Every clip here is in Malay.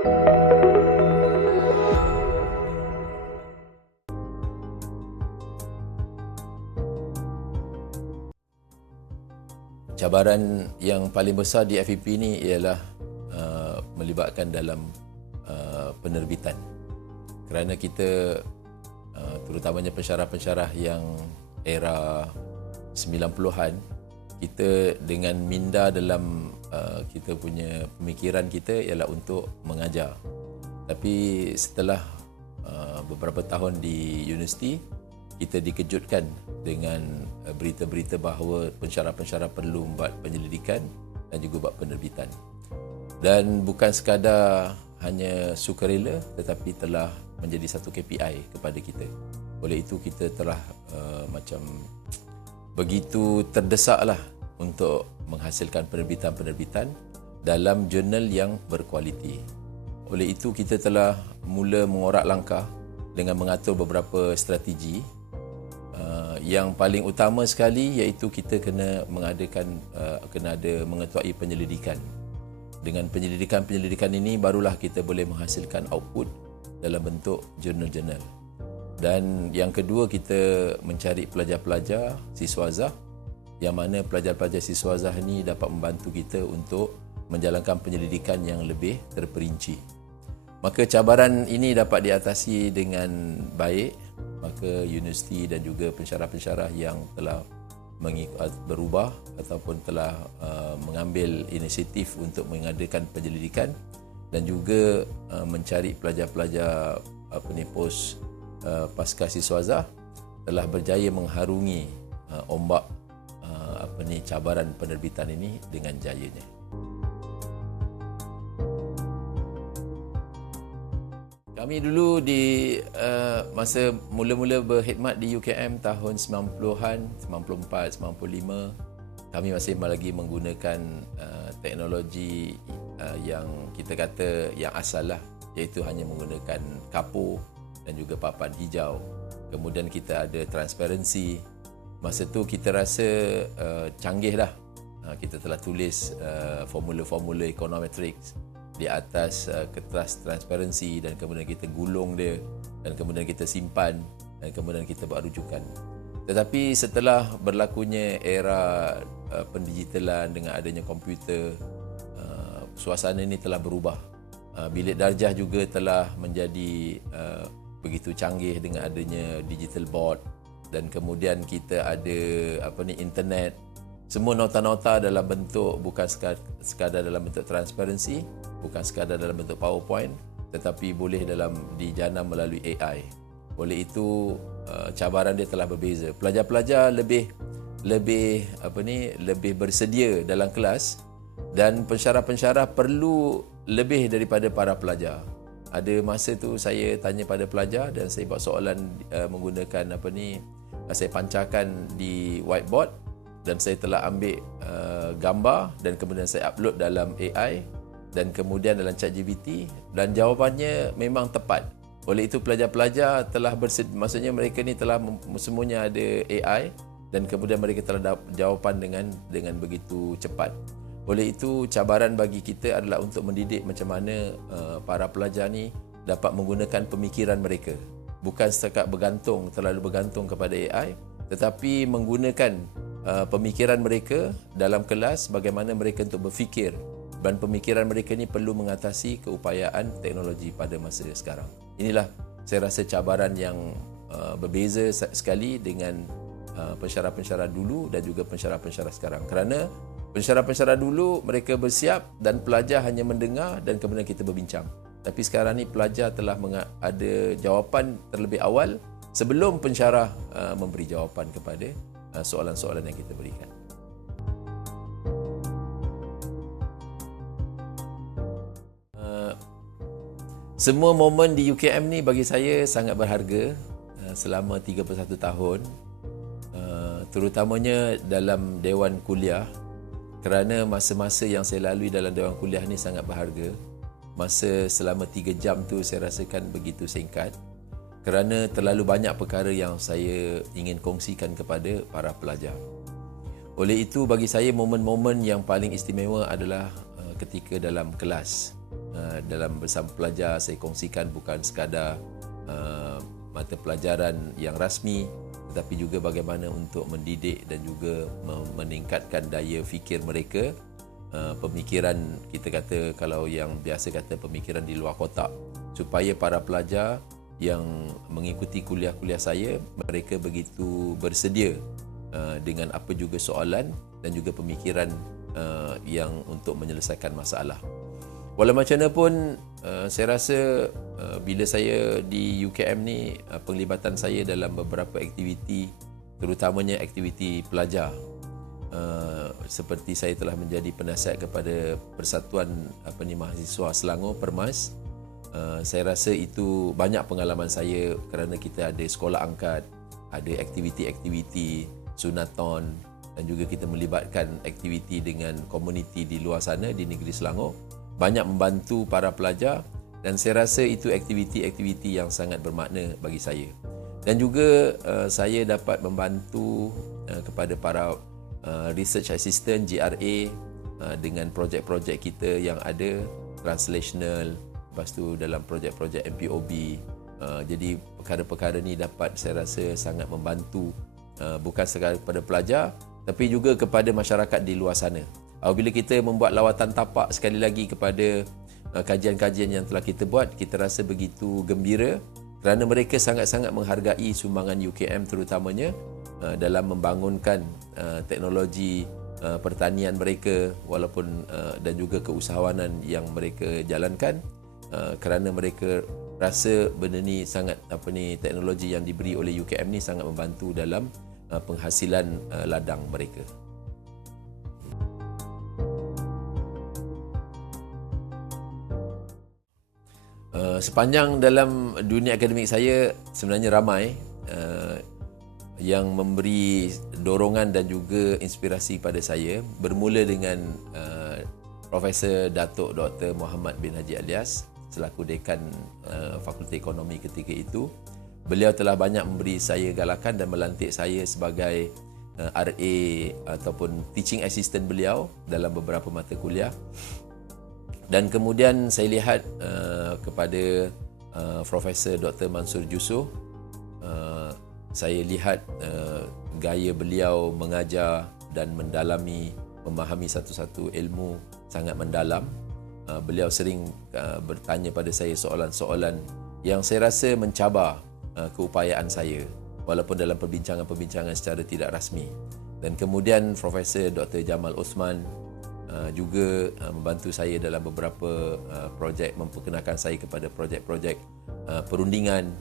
Cabaran yang paling besar di FEP ni ialah melibatkan dalam penerbitan. Kerana kita terutamanya pensyarah-pensyarah yang era 90-an, kita dengan minda dalam kita punya pemikiran kita ialah untuk mengajar. Tapi setelah beberapa tahun di universiti, kita dikejutkan dengan berita-berita bahawa pensyarah-pensyarah perlu buat penyelidikan dan juga buat penerbitan. Dan bukan sekadar hanya sukarela, tetapi telah menjadi satu KPI kepada kita. Oleh itu kita telah macam begitu terdesaklah untuk menghasilkan penerbitan-penerbitan dalam jurnal yang berkualiti. Oleh itu kita telah mula mengorak langkah dengan mengatur beberapa strategi. Yang paling utama sekali iaitu kita kena ada mengetuai penyelidikan. Dengan penyelidikan ini barulah kita boleh menghasilkan output dalam bentuk jurnal-jurnal. Dan yang kedua, kita mencari pelajar-pelajar siswazah, yang mana pelajar-pelajar siswazah ini dapat membantu kita untuk menjalankan penyelidikan yang lebih terperinci. Maka cabaran ini dapat diatasi dengan baik. Maka universiti dan juga pensyarah-pensyarah yang telah berubah ataupun telah mengambil inisiatif untuk mengadakan penyelidikan dan juga mencari pelajar-pelajar pos pasca siswazah telah berjaya mengharungi ombak cabaran penerbitan ini dengan jayanya. Kami dulu di masa mula-mula berkhidmat di UKM tahun 90-an, 94, 95, kami masih lagi menggunakan teknologi yang kita kata yang asal lah, iaitu hanya menggunakan kapur dan juga papan hijau. Kemudian kita ada transparansi. Masa tu kita rasa canggih dah. Kita telah tulis formula-formula econometrics di atas kertas transparansi dan kemudian kita gulung dia dan kemudian kita simpan dan kemudian kita buat rujukan. Tetapi setelah berlakunya era pendigitalan dengan adanya komputer, suasana ini telah berubah. Bilik darjah juga telah menjadi begitu canggih dengan adanya digital board dan kemudian kita ada internet. Semua nota-nota dalam bentuk bukan sekadar dalam bentuk transparansi, bukan sekadar dalam bentuk PowerPoint, tetapi boleh dijanam melalui AI. Oleh itu cabaran dia telah berbeza. Pelajar-pelajar lebih bersedia dalam kelas dan pensyarah-pensyarah perlu lebih daripada para pelajar. Ada masa tu saya tanya pada pelajar dan saya buat soalan menggunakan saya pancarkan di whiteboard dan saya telah ambil gambar dan kemudian saya upload dalam AI dan kemudian dalam ChatGPT dan jawapannya memang tepat. Oleh itu pelajar-pelajar telah maksudnya mereka ni telah semuanya ada AI dan kemudian mereka telah dapat jawapan dengan begitu cepat. Oleh itu cabaran bagi kita adalah untuk mendidik macam mana para pelajar ni dapat menggunakan pemikiran mereka. Bukan setakat terlalu bergantung kepada AI, tetapi menggunakan pemikiran mereka dalam kelas, bagaimana mereka untuk berfikir, dan pemikiran mereka ni perlu mengatasi keupayaan teknologi pada masa sekarang. Inilah saya rasa cabaran yang berbeza sekali dengan pensyarah-pensyarah dulu dan juga pensyarah-pensyarah sekarang. Kerana pensyarah-pensyarah dulu mereka bersiap dan pelajar hanya mendengar dan kemudian kita berbincang. Tapi sekarang ni pelajar telah ada jawapan terlebih awal sebelum pensyarah memberi jawapan kepada soalan-soalan yang kita berikan. Semua momen di UKM ni bagi saya sangat berharga selama 31 tahun, terutamanya dalam Dewan Kuliah, kerana masa-masa yang saya lalui dalam Dewan Kuliah ni sangat berharga. Masa selama 3 jam tu saya rasakan begitu singkat kerana terlalu banyak perkara yang saya ingin kongsikan kepada para pelajar. Oleh itu bagi saya momen-momen yang paling istimewa adalah ketika dalam kelas. dalam bersama pelajar saya kongsikan bukan sekadar mata pelajaran yang rasmi, tetapi juga bagaimana untuk mendidik dan juga meningkatkan daya fikir mereka, pemikiran, kita kata kalau yang biasa kata pemikiran di luar kotak, supaya para pelajar yang mengikuti kuliah-kuliah saya, mereka begitu bersedia dengan apa juga soalan dan juga pemikiran yang untuk menyelesaikan masalah. Walau macam mana pun, saya rasa bila saya di UKM ni, penglibatan saya dalam beberapa aktiviti, terutamanya aktiviti pelajar, seperti saya telah menjadi penasihat kepada Persatuan Mahasiswa Selangor, Permas. Saya rasa itu banyak pengalaman saya kerana kita ada sekolah angkat, ada aktiviti-aktiviti, sunaton, dan juga kita melibatkan aktiviti dengan komuniti di luar sana di negeri Selangor. Banyak membantu para pelajar dan saya rasa itu aktiviti-aktiviti yang sangat bermakna bagi saya. Dan juga saya dapat membantu kepada para research assistant GRA dengan projek-projek kita yang ada, translational, lepas tu dalam projek-projek MPOB. Jadi perkara-perkara ni dapat saya rasa sangat membantu bukan sekadar kepada pelajar tapi juga kepada masyarakat di luar sana. Apabila kita membuat lawatan tapak sekali lagi kepada kajian-kajian yang telah kita buat, kita rasa begitu gembira kerana mereka sangat-sangat menghargai sumbangan UKM terutamanya dalam membangunkan teknologi pertanian mereka walaupun dan juga keusahawanan yang mereka jalankan, kerana mereka rasa benda ni sangat teknologi yang diberi oleh UKM ni sangat membantu dalam penghasilan ladang mereka. Sepanjang dalam dunia akademik saya sebenarnya ramai yang memberi dorongan dan juga inspirasi pada saya, bermula dengan Profesor Datuk Dr. Muhammad bin Haji Alias selaku dekan Fakulti Ekonomi ketika itu. Beliau telah banyak memberi saya galakan dan melantik saya sebagai RA ataupun teaching assistant beliau dalam beberapa mata kuliah. Dan kemudian saya lihat kepada Profesor Dr. Mansur Jusuf. Saya lihat gaya beliau mengajar dan mendalami, memahami satu-satu ilmu sangat mendalam. Beliau sering bertanya pada saya soalan-soalan yang saya rasa mencabar keupayaan saya walaupun dalam perbincangan-perbincangan secara tidak rasmi. Dan kemudian Profesor Dr. Jamal Osman juga membantu saya dalam beberapa projek, memperkenalkan saya kepada projek-projek perundingan.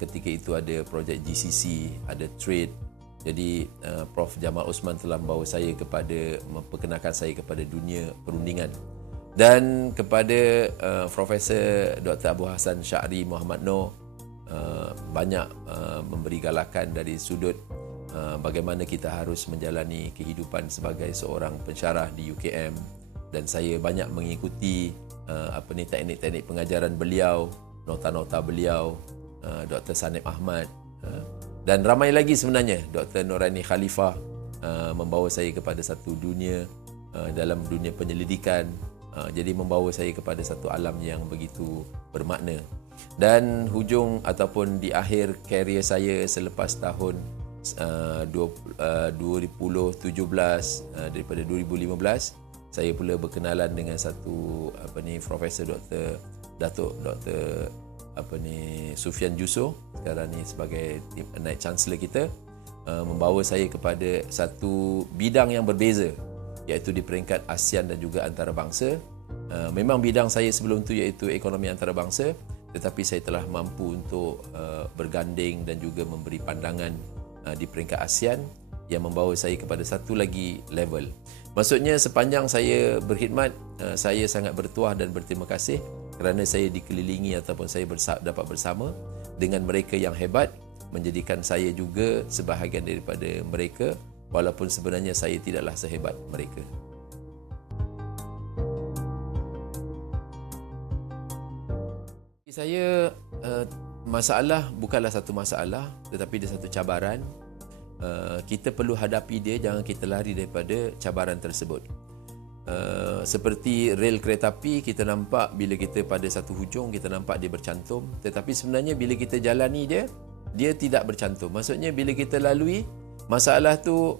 Ketika itu ada projek GCC, ada trade. Jadi Prof Jamal Osman telah membawa saya memperkenalkan saya kepada dunia perundingan. Dan kepada Profesor Dr. Abu Hassan Syahri Muhammad Noor, banyak memberi galakan dari sudut bagaimana kita harus menjalani kehidupan sebagai seorang pensyarah di UKM. Dan saya banyak mengikuti teknik-teknik pengajaran beliau, nota-nota beliau, Dr. Sanib Ahmad, dan ramai lagi sebenarnya. Dr. Norani Khalifah membawa saya kepada satu dunia dalam dunia penyelidikan. Jadi membawa saya kepada satu alam yang begitu bermakna. Dan hujung ataupun di akhir karier saya selepas tahun 2017, daripada 2015, saya pula berkenalan dengan satu Profesor Datuk Dr. Sufian Jusuf, sekarang ni sebagai Naib Chancellor kita, membawa saya kepada satu bidang yang berbeza, iaitu di peringkat ASEAN dan juga antarabangsa. Memang bidang saya sebelum tu iaitu ekonomi antarabangsa, tetapi saya telah mampu untuk berganding dan juga memberi pandangan di peringkat ASEAN yang membawa saya kepada satu lagi level. Maksudnya sepanjang saya berkhidmat, saya sangat bertuah dan berterima kasih kerana saya dikelilingi ataupun saya dapat bersama dengan mereka yang hebat, menjadikan saya juga sebahagian daripada mereka walaupun sebenarnya saya tidaklah sehebat mereka. Saya masalah bukanlah satu masalah tetapi dia satu cabaran. Kita perlu hadapi dia, jangan kita lari daripada cabaran tersebut. seperti rel kereta api, kita nampak bila kita pada satu hujung, kita nampak dia bercantum. Tetapi sebenarnya bila kita jalani dia tidak bercantum. Maksudnya bila kita lalui, masalah tu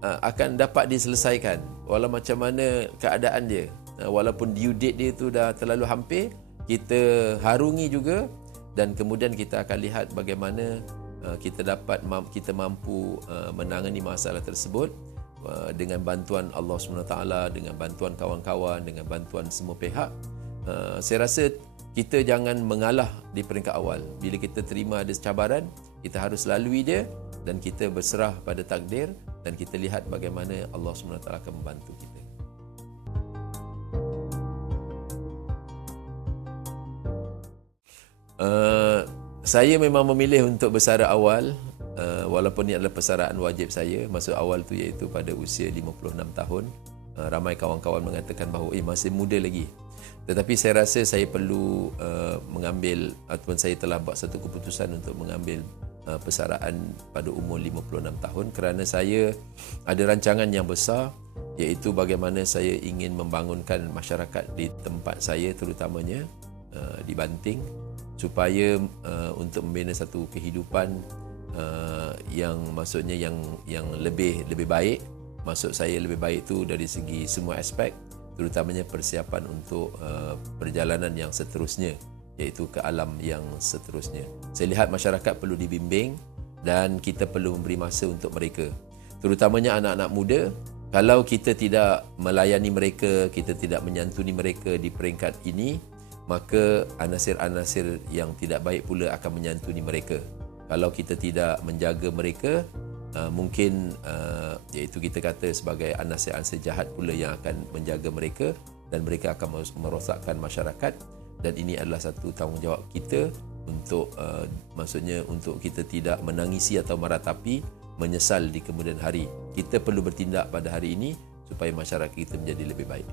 akan dapat diselesaikan. Walau macam mana keadaan dia. Walaupun due date dia tu dah terlalu hampir, kita harungi juga dan kemudian kita akan lihat bagaimana kita mampu menangani masalah tersebut dengan bantuan Allah SWT, dengan bantuan kawan-kawan, dengan bantuan semua pihak. Saya rasa kita jangan mengalah di peringkat awal. Bila kita terima ada cabaran, kita harus lalui dia dan kita berserah pada takdir dan kita lihat bagaimana Allah SWT akan membantu kita. Saya memang memilih untuk bersara awal, walaupun ini adalah persaraan wajib saya. Masuk awal tu iaitu pada usia 56 tahun. Ramai kawan-kawan mengatakan bahawa masih muda lagi. Tetapi saya rasa saya perlu mengambil, ataupun saya telah buat satu keputusan untuk mengambil persaraan pada umur 56 tahun kerana saya ada rancangan yang besar, iaitu bagaimana saya ingin membangunkan masyarakat di tempat saya, terutamanya di Banting, supaya untuk membina satu kehidupan yang maksudnya yang lebih baik. Maksud saya lebih baik itu dari segi semua aspek, terutamanya persiapan untuk perjalanan yang seterusnya, iaitu ke alam yang seterusnya. Saya lihat masyarakat perlu dibimbing dan kita perlu memberi masa untuk mereka, terutamanya anak-anak muda. Kalau kita tidak melayani mereka, kita tidak menyantuni mereka di peringkat ini, maka anasir-anasir yang tidak baik pula akan menyantuni mereka. Kalau kita tidak menjaga mereka, mungkin iaitu kita kata sebagai anasir-anasir jahat pula yang akan menjaga mereka dan mereka akan merosakkan masyarakat. Dan ini adalah satu tanggungjawab kita untuk maksudnya untuk kita tidak menangisi atau meratapi menyesal di kemudian hari. Kita perlu bertindak pada hari ini supaya masyarakat kita menjadi lebih baik.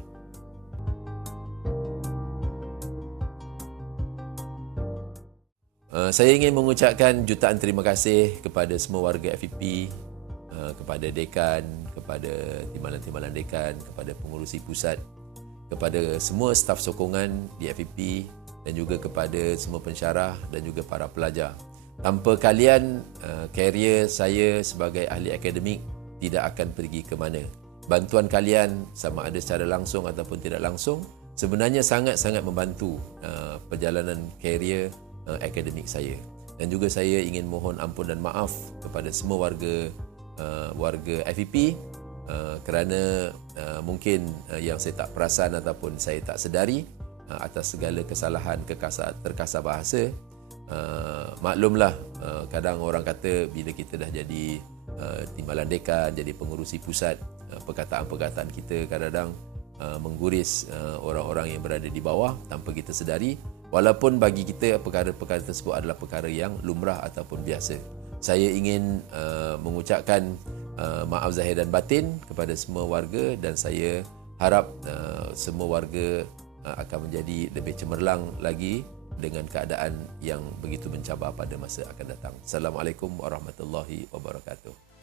Saya ingin mengucapkan jutaan terima kasih kepada semua warga FEP, kepada dekan, kepada timbalan-timbalan dekan, kepada pengurusi pusat, kepada semua staf sokongan di FEP dan juga kepada semua pensyarah dan juga para pelajar. Tanpa kalian, karier saya sebagai ahli akademik tidak akan pergi ke mana. Bantuan kalian sama ada secara langsung ataupun tidak langsung sebenarnya sangat-sangat membantu perjalanan karier akademik saya. Dan juga saya ingin mohon ampun dan maaf kepada semua warga FEP kerana mungkin yang saya tak perasan ataupun saya tak sedari atas segala kesalahan terkasar bahasa. Maklumlah, kadang orang kata bila kita dah jadi timbalan dekan, jadi pengurusi pusat, perkataan-perkataan kita kadang-kadang mengguris orang-orang yang berada di bawah tanpa kita sedari. Walaupun bagi kita perkara-perkara tersebut adalah perkara yang lumrah ataupun biasa. Saya ingin mengucapkan maaf zahir dan batin kepada semua warga dan saya harap semua warga akan menjadi lebih cemerlang lagi dengan keadaan yang begitu mencabar pada masa akan datang. Assalamualaikum warahmatullahi wabarakatuh.